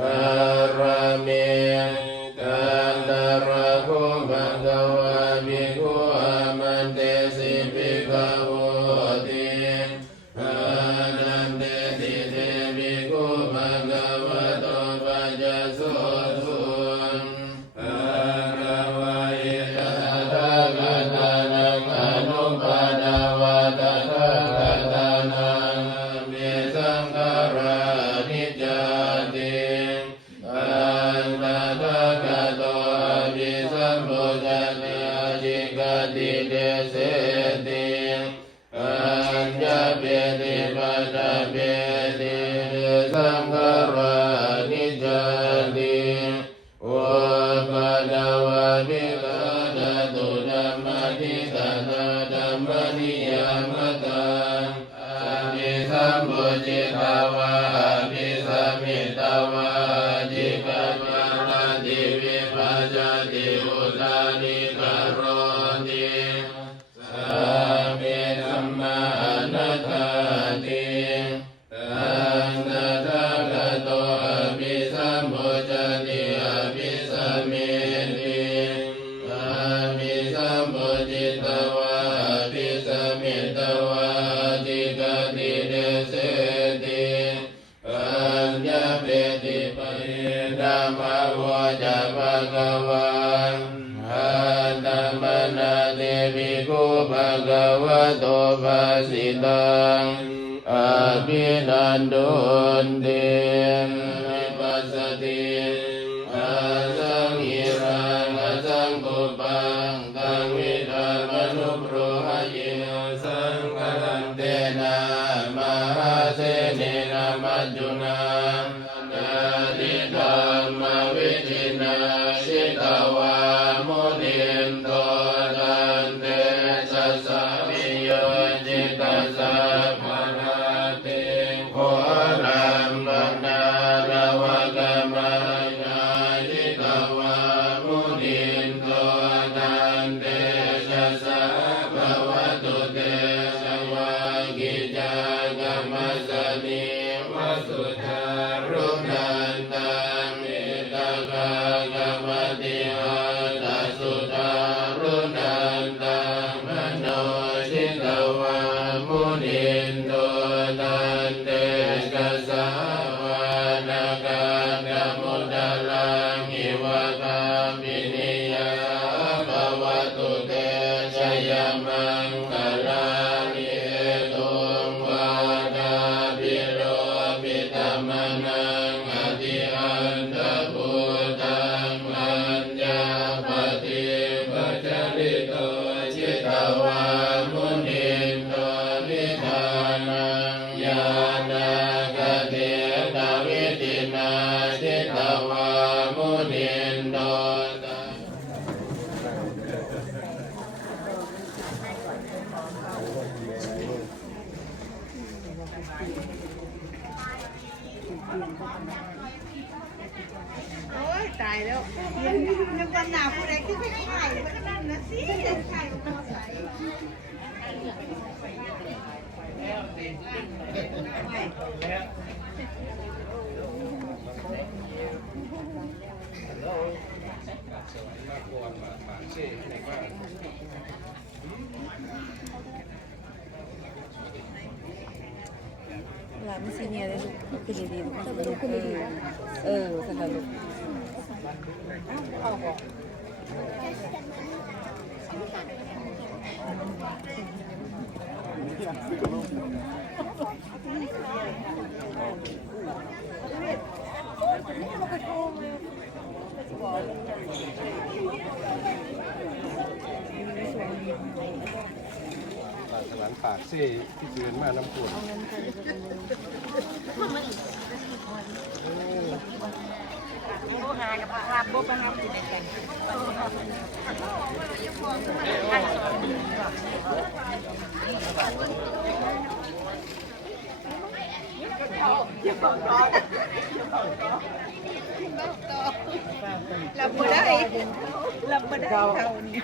อารเมกันตระโคภะคะวะภิกขุอามันเตสิภิกขโวติอานันเตติเตภิกขุภะคะวะโตปัจจโสสุภะคะวะเอตตะกะตานังอนุปาทาวะตถาคตานังเมสังขารานิจจติอันตถาคโตอภิสัมพุทธัสสะจิกติเดเสติอัญญเปติปัตตะเปติสังขารานิจจติโอปัฏฐวะภิกขุตตุธัมมทิฏฐานาธัมมนิยามตังอภิสัมพุจิตาวะอภิสัมมิตาวะจิกัจจารติวิภัจจติอุทานิกโรติสัพเพธัมมานัตถาติตังตถาคโตอภิสัมพุจติอภิสัมมิติอภิสัมพุจิตาวะอภิสัมมิตาวะจิกติเดเสติอัญญเปติปัยธัมมะโวจะภะคะวะอัตตมนาเตภิกขุภะคะวะโตภาสิตังอภินันตุเตวิปัสสติอาสังหิรังอสังกุปังตังวิธามนุปโรหะเยสังฆันเตนะมหาเสเนนะมัจจุนานาทิธัมมวิจินาสิตาวามุนินโตตันเตสัสสะวิโยจิตัสสะภะคะเตโครัมมนาระวะกะมังนาสิตาวามุนินโตตันเตสัสสะภะวะตุเตสวะกิจจกัมมัสสนิวะสุทารุนันตังเอตกะกัมมติอาตสุทารุนันตังมโนชิตวามุนินโตตันเตกัสสาวานากากัมมุตลังอิวะกามินิยาภวตุเตชยมังคลานิเอตุงวาดาปิโรปิตัมมนังอธิอันตพุตังอัญญาปฏิปัจจริโตจิตวามุนินโตนิธานังญาณกเตตวิตินาจิตวามุนินโตตัง โอ้ยตายแล้วยังวันหนาผู้ใดที่ไม่ขายมันก็นั่นนะสิขายมันใส่หลานไม่ซีเนียเลยลูกคือดีๆลูกคือดีๆสักหน่อยลูกสวรรค์ปากเซ่ที่เดือนมาน้ำท่วมหากับพาบ๊บนะครับที่แข่งรับบ่ได้รับบ่ได้เขานี่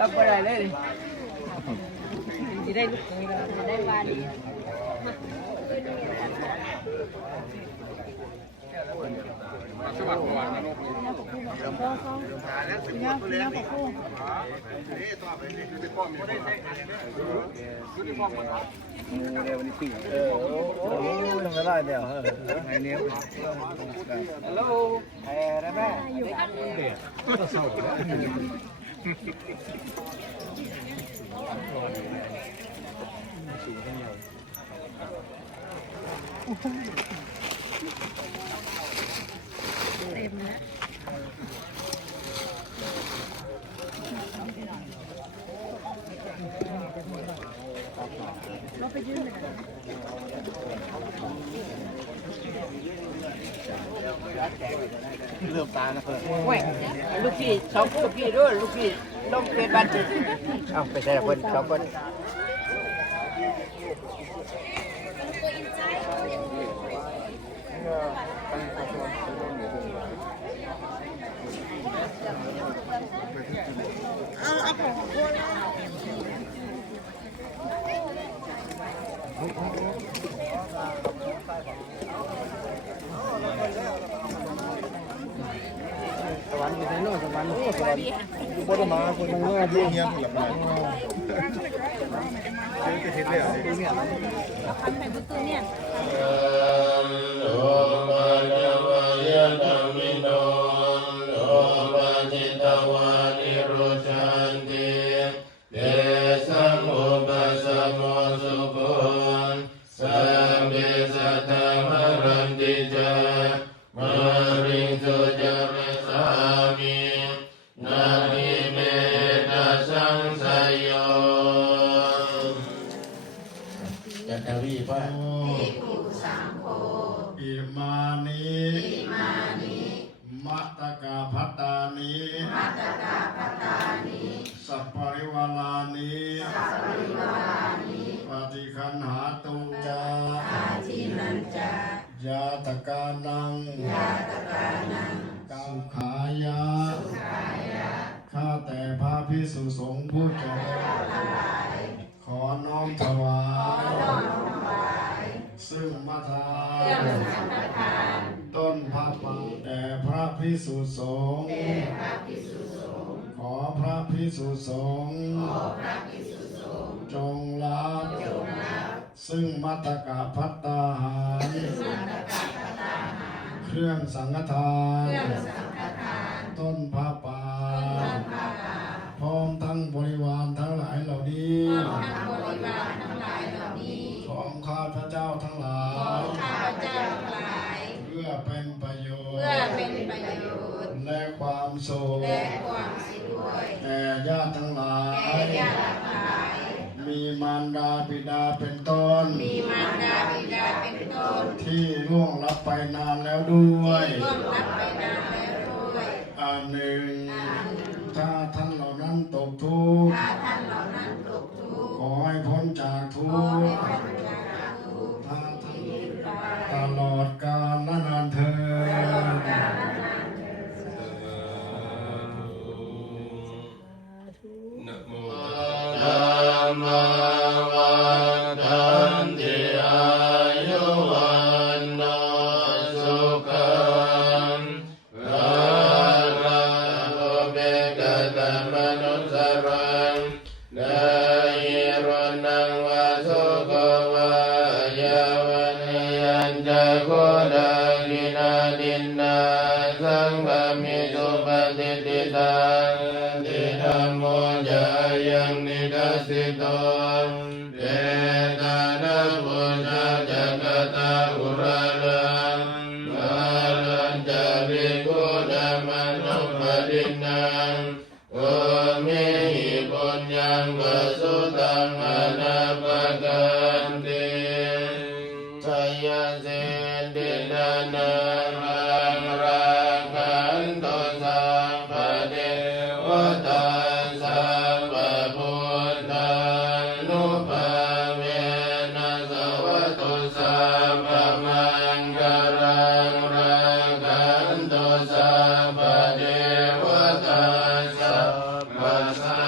รับบ่ได้เลยจะได้ลูกจะได้วาดี โอ้ยลูกพี่สองลูกพี่ด้วยลูกพี่ลงเป็นบันทึกเอาไปใส่คนสองคนสวรรค์อยู่ในโลกสวรรค์สวรรค์อยู่บนมาคนนึงว่าดีเงี้ยหลับไหนจะเห็นเลยเนี่ยโอปัญญวายตัมมิโนโอปัญจิตวานิโรชันติเตสังอุปสัมโมสุโภสัมเบสัตตมรันติจามาริสุจารสามินามิเมตัสสังสยโยจัตตวีป่ะอิมานิมัตตกาภัตตานิสัพปริวาลานิปฏิคันหาตุจายาตกานังสุขายะข้าแต่พระภิกษุสงฆ์ผู้เจริญขอน้อมถวายซึ่งมาทานต้นพระป่าแด่พระภิกษุสงฆ์ขอพระภิกษุสงฆ์จงรับซึ่งมัตตกะภัตตาหารเครื่องสังฆทานต้นพระป่าพร้อมทั้งบริวารทั้งหลายเหล่านี้ของข้าพเจ้าทั้งหลายเพื่อเป็นประโยชน์และความสุขแก่ญาติทั้งหลายมีมารดาบิดาเป็นต้นที่ล่วงลับไปนานแล้วด้วยอันหนึ่งถ้าท่านเหล่านั้นตกทุกข์ขอให้พ้นจากทุกข์ถ้าท่านตลอดกาลและนานเถิดนะโมธัมมังวันทันติอายุวันโนสุขังภะลังโอเบกตมนุสรังนายิรนังวาสุขวายาวนิยัญจะโคดังกินาดินนาสังฆมิสุปฏิติตังติธัมโมจายังนิดัสสิโตเตตานะปุญญาจักตาอุราลังมาลัญจาภิกขุนามานุปดินังโอเมหิปุญญังวสุตังอนาปกันติทายาเสตินานังรังรังขันโตสังปะเดวตาสังปะพุทธานุภาเวนะสวัตตุสัมปะมังคารังรังขันโตสังปะเดวตาสังปะสั